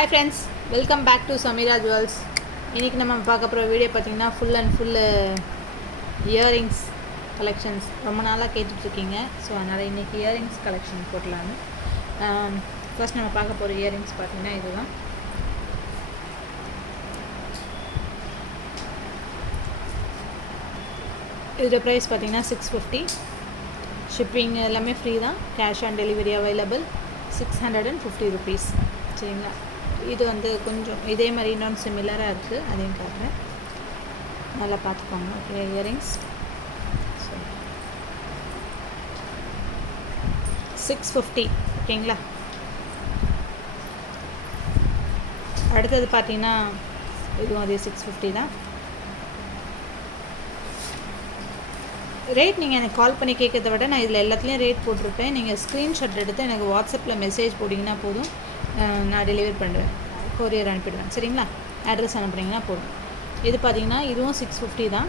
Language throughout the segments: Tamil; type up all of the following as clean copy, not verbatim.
Hi friends, welcome back to Samira Jewels. இன்னைக்கு நம்ம பார்க்க போகிற வீடியோ பார்த்தீங்கன்னா full and full earrings collections ரொம்ப நாளாக கேட்டுட்ருக்கீங்க. ஸோ அதனால் இன்றைக்கி இயரிங்ஸ் கலெக்ஷன் போடலான்னு. ஃபர்ஸ்ட் நம்ம பார்க்க போகிற இயரிங்ஸ் பார்த்தீங்கன்னா இதுதான். இதோட ப்ரைஸ் பார்த்தீங்கன்னா 650. ஷிப்பிங் எல்லாமே ஃப்ரீ தான். Cash on delivery available. 650 rupees. சரிங்களா? இது வந்து கொஞ்சம் இதே மாதிரி இன்னொன்று சிமிலராக இருக்குது, அதையும் காட்டுறேன், நல்லா பார்த்துக்கோங்க. Okay, earrings 650. ஓகேங்களா? அடுத்தது பார்த்தீங்கன்னா இதுவும் அதே 650 தான். ரேட் நீங்கள் எனக்கு கால் பண்ணி கேட்கறத விட நான் இதில் எல்லாத்துலேயும் ரேட் போட்டிருப்பேன். நீங்கள் ஸ்க்ரீன்ஷாட் எடுத்து எனக்கு வாட்ஸ்அப்பில் மெசேஜ் போட்டிங்கன்னா போதும், நான் டெலிவரி பண்ணுறேன், கொரியர் அனுப்பிடுவேன். சரிங்களா? அட்ரஸ் அனுப்புனீங்கன்னா போதும். இது பார்த்தீங்கன்னா இதுவும் 650 தான்.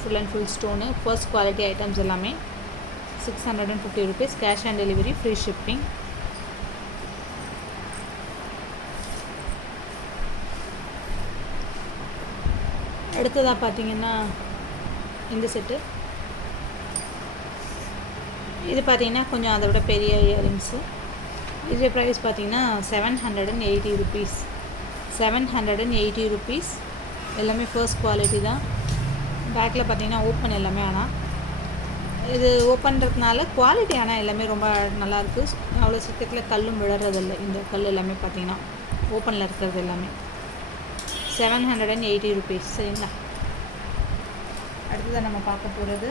Full and full stone, first quality items எல்லாமே. 650 rupees. Cash on delivery, free shipping. அடுத்ததாக பார்த்தீங்கன்னா இந்த செட்டு. இது பார்த்தீங்கன்னா கொஞ்சம் அதை விட பெரிய இயரிங்ஸு. இது ப்ரைஸ் பார்த்தீங்கன்னா 780 rupees. 780 rupees. எல்லாமே ஃபர்ஸ்ட் குவாலிட்டி தான். பேக்கில் பார்த்தீங்கன்னா ஓப்பன் எல்லாமே. ஆனால் இது ஓப்பன்றதுனால குவாலிட்டி ஆனால் எல்லாமே ரொம்ப நல்லாயிருக்கு. அவ்வளோ சீக்கிரத்தில் கல்லும் விழறதில்லை. இந்த கல் எல்லாமே பார்த்தீங்கன்னா ஓப்பனில் இருக்கிறது எல்லாமே. 780 rupees. சரிங்களா? அடுத்ததான் நம்ம பார்க்க போகிறது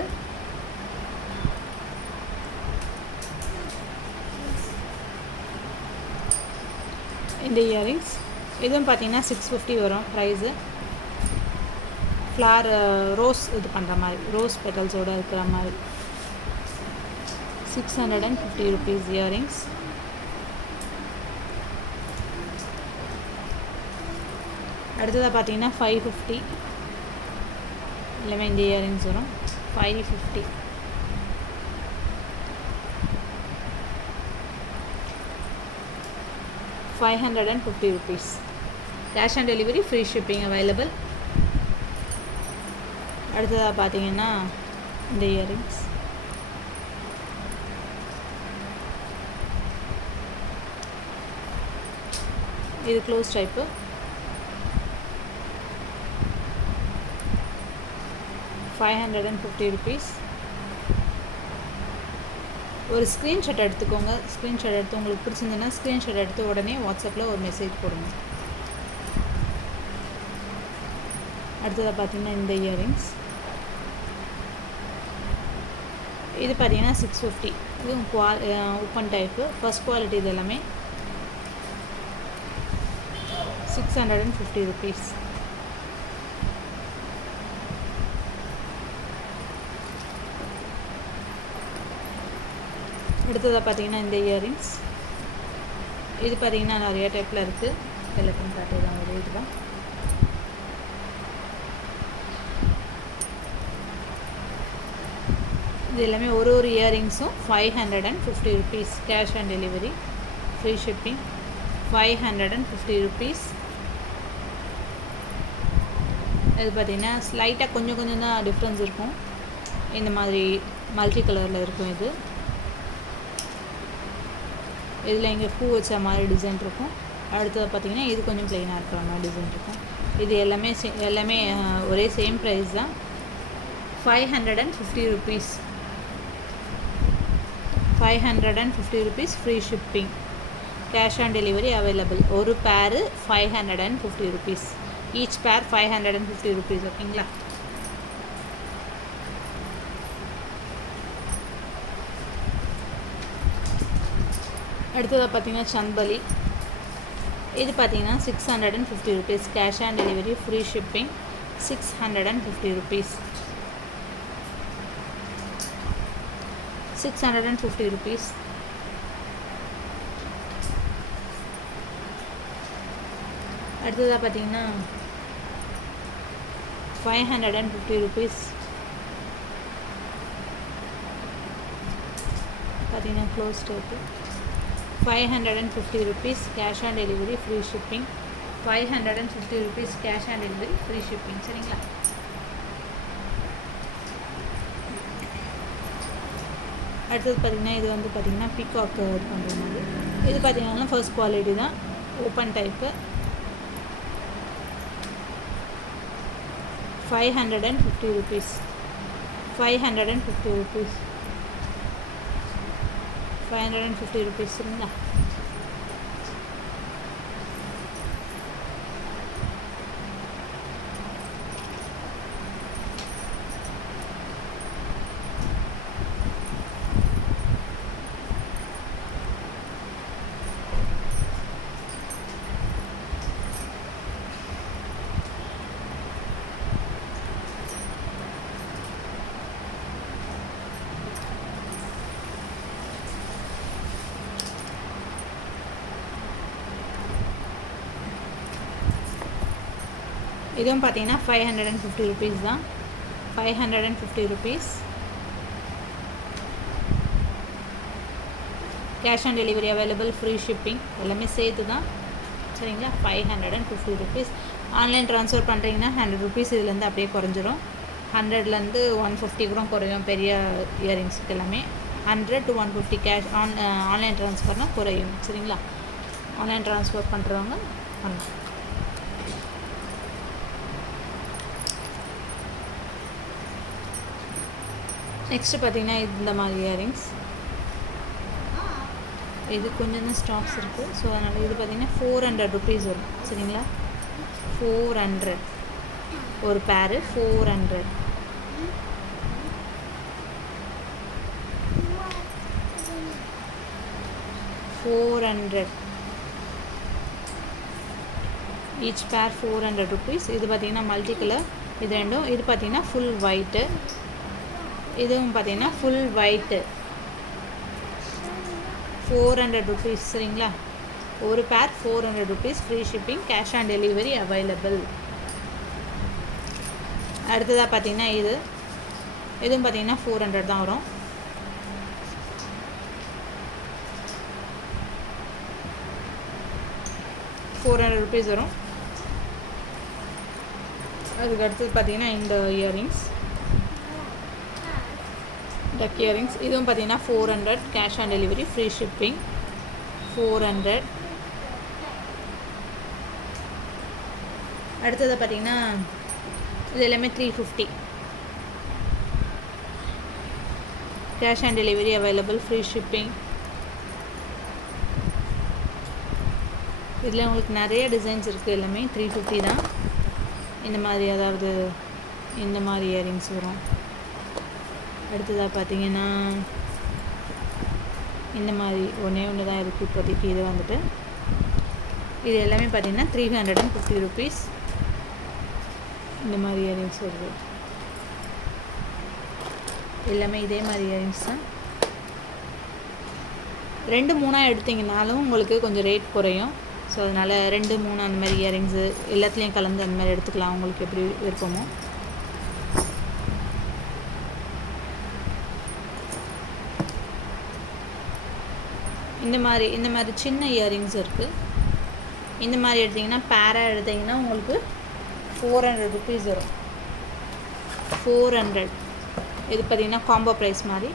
இந்த இயரிங்ஸ். இதுவும் பார்த்தீங்கன்னா 650 வரும் ப்ரைஸு. ஃப்ளார் ரோஸ் இது பண்ணுற மாதிரி, ரோஸ் பெட்டல்ஸோடு இருக்கிற மாதிரி. 650 rupees இயரிங்ஸ். அடுத்ததாக பார்த்தீங்கன்னா 550. எல்லாமே இந்த இயரிங்ஸ் வரும். 550. ₹550. Cash on delivery, free shipping available. அடுத்ததாக பார்த்தீங்கன்னா இந்த இயரிங்ஸ். இது க்ளோஸ் டைப்பு. ₹550. ஒரு ஸ்க்ரீன்ஷாட் எடுத்துக்கோங்க. ஸ்க்ரீன்ஷாட் எடுத்து உங்களுக்கு பிடிச்சிருந்ததுன்னா ஸ்க்ரீன்ஷாட் எடுத்து உடனே வாட்ஸ்அப்பில் ஒரு மெசேஜ் போடுங்க. அடுத்ததாக பார்த்தீங்கன்னா இந்த இயரிங்ஸ். இது பார்த்தீங்கன்னா 650. இதுவும் ஓப்பன் டைப்பு, ஃபர்ஸ்ட் குவாலிட்டி. இது எல்லாமே 650 rupees. அடுத்ததாக பார்த்தீங்கன்னா இந்த இயரிங்ஸ். இது பார்த்தீங்கன்னா நிறைய டைப்பில் இருக்குது. எல்லாத்தையும் காட்டுதான் ஒரு இது தான். இது எல்லாமே ஒரு இயரிங்ஸும் 550 rupees. Cash on delivery, free shipping. 550 rupees. இது பார்த்தீங்கன்னா ஸ்லைட்டாக கொஞ்சம் தான் டிஃப்ரென்ஸ் இருக்கும். இந்த மாதிரி மல்டி கலரில் இருக்கும். இதில் இங்கே பூ வச்ச மாதிரி டிசைன் இருக்கும். அடுத்தது பார்த்திங்கன்னா இது கொஞ்சம் ப்ளெயினாக இருக்கிற மாதிரி டிசைன் இருக்கும். இது எல்லாமே ஒரே சேம் ப்ரைஸ் தான். 550 rupees. 550 rupees. Free shipping. Cash on delivery available. ஒரு பேரு 550 rupees. ஈச் பேர் 550 rupees. ஓகேங்களா? அடுத்ததாக பார்த்தீங்கன்னா சன்பலி. இது பார்த்தீங்கன்னா 650 rupees. Cash on delivery, free shipping. 650 rupees. 650 rupees. அடுத்ததாக பார்த்தீங்கன்னா 550 rupees. பார்த்தீங்கன்னா close type. 550 rupees cash on delivery, free shipping. 550 rupees cash on delivery, free shipping. சரிங்களா? அடுத்தது பார்த்திங்கன்னா இது வந்து பார்த்திங்கன்னா பீகாக் இது பண்ணுற மாதிரி. இது பார்த்திங்கன்னா ஃபர்ஸ்ட் குவாலிட்டி தான், open type. 550 rupees. 550 rupees. 550 rupees சரிங்களா? இதுவும் பார்த்தீங்கன்னா 550 rupees தான். 550 rupees. Cash on delivery available, free shipping எல்லாமே சேர்த்து தான் சரிங்களா? 550 rupees. ஆன்லைன் ட்ரான்ஸ்ஃபர் பண்ணுறீங்கன்னா 100 rupees இதுலேருந்து அப்படியே குறைஞ்சிரும். 100லேருந்து 150 கூட குறையும் பெரிய இயரிங்ஸுக்கு எல்லாமே. 100 to 150 கேஷ் ஆன்லைன் ட்ரான்ஸ்ஃபர்னால் குறையும் சரிங்களா? ஆன்லைன் ட்ரான்ஸ்ஃபர் பண்ணுறவங்க பண்ணலாம். நெக்ஸ்ட்டு பார்த்திங்கன்னா இந்த மாதிரி இயரிங்ஸ். இது கொஞ்சம் தான் ஸ்டாக்ஸ் இருக்குது. ஸோ அதனால் இது பார்த்திங்கன்னா 400 rupees வரும் சரிங்களா? 400 ஒரு பேரு, 400. ஈச் பேர் 400 rupees. இது பார்த்திங்கன்னா மல்டி கலர், இது ரெண்டும். இது பார்த்திங்கன்னா ஃபுல் ஒயிட்டு, இதுவும் பார்த்தீங்கன்னா ஃபுல் ஒயிட்டு. 400 rupees சரிங்களா? ஒரு பேர் 400 rupees, free shipping, cash on delivery available. அடுத்ததாக பார்த்தீங்கன்னா இதுவும் பார்த்தீங்கன்னா 400 தான் வரும். ₹400 வரும். அதுக்கு அடுத்தது பார்த்தீங்கன்னா இந்த இயரிங்ஸ், டக் இயரிங்ஸ். இதுவும் பார்த்தீங்கன்னா 400, cash on delivery, free shipping. 400. அடுத்தது பார்த்தீங்கன்னா இது எல்லாமே 350. Cash on delivery available, free shipping. இதில் உங்களுக்கு நிறைய டிசைன்ஸ் இருக்குது. எல்லாமே 350 தான். இந்த மாதிரி அதாவது இந்த மாதிரி இயரிங்ஸ் வரும். அடுத்ததாக பார்த்தீங்கன்னா இந்த மாதிரி ஒன்று தான் இருக்குது இப்போதைக்கு. இது வந்துட்டு இது எல்லாமே பார்த்தீங்கன்னா 350 rupees. இந்த மாதிரி இயரிங்ஸ் வருது. எல்லாமே இதே மாதிரி இயரிங்ஸ் தான். 2-3 எடுத்திங்கனாலும் உங்களுக்கு கொஞ்சம் ரேட் குறையும். ஸோ அதனால் 2-3 அந்த மாதிரி இயரிங்ஸு எல்லாத்துலேயும் கலந்து அந்த மாதிரி எடுத்துக்கலாம், உங்களுக்கு எப்படி விருப்பமோ. இந்த மாதிரி சின்ன இயரிங்ஸ் இருக்குது. இந்த மாதிரி எடுத்திங்கன்னா பேரா எடுத்திங்கன்னா உங்களுக்கு 400 rupees வரும். 400. இது பார்த்திங்கன்னா காம்போ ப்ரைஸ் மாதிரி.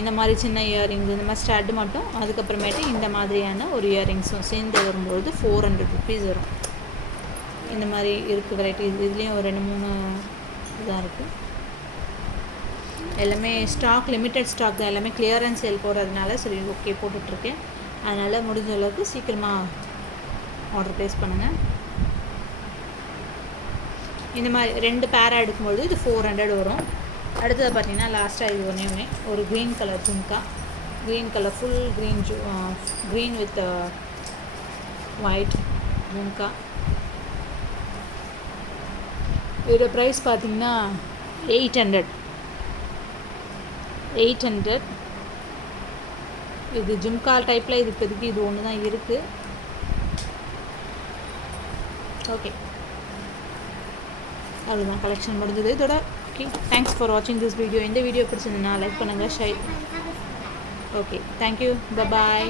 இந்த மாதிரி சின்ன இயரிங்ஸ், இந்த மாதிரி ஸ்டட் மட்டும், அதுக்கப்புறமேட்டு இந்த மாதிரியான ஒரு இயரிங்ஸும் சேர்ந்து வரும்பொழுது 400 rupees வரும். இந்த மாதிரி இருக்குது வெரைட்டி. இதுலேயும் ஒரு 2-3 இதாக இருக்குது. எல்லாமே ஸ்டாக் லிமிட்டட் ஸ்டாக் தான். எல்லாமே கிளியரன்ஸ் சேல் போடுறதுனால சரி ஓகே போட்டுட்ருக்கேன். அதனால் முடிஞ்ச அளவுக்கு சீக்கிரமாக ஆர்டர் ப்ளேஸ் பண்ணுங்கள். இந்த மாதிரி 2 பேரா எடுக்கும்பொழுது இது 400 வரும். அடுத்தது பார்த்திங்கன்னா லாஸ்ட்டாக இது ஒன்றே ஒரு green colour jhumka. Green colour full green with white jhumka. இதோட ப்ரைஸ் பார்த்திங்கன்னா 800. இது ஜும்கா டைப்பில் இது இப்போதைக்கு இது ஒன்று தான் இருக்குது. ஓகே, அதுதான் கலெக்ஷன் முடிஞ்சது இதோட. ஓகே, தேங்க்ஸ் ஃபார் வாட்சிங் திஸ் வீடியோ. இந்த வீடியோ பிடிச்சிருந்ததுன்னா லைக் பண்ணுங்கள், ஷேர். ஓகே, தேங்க்யூ, பாய்.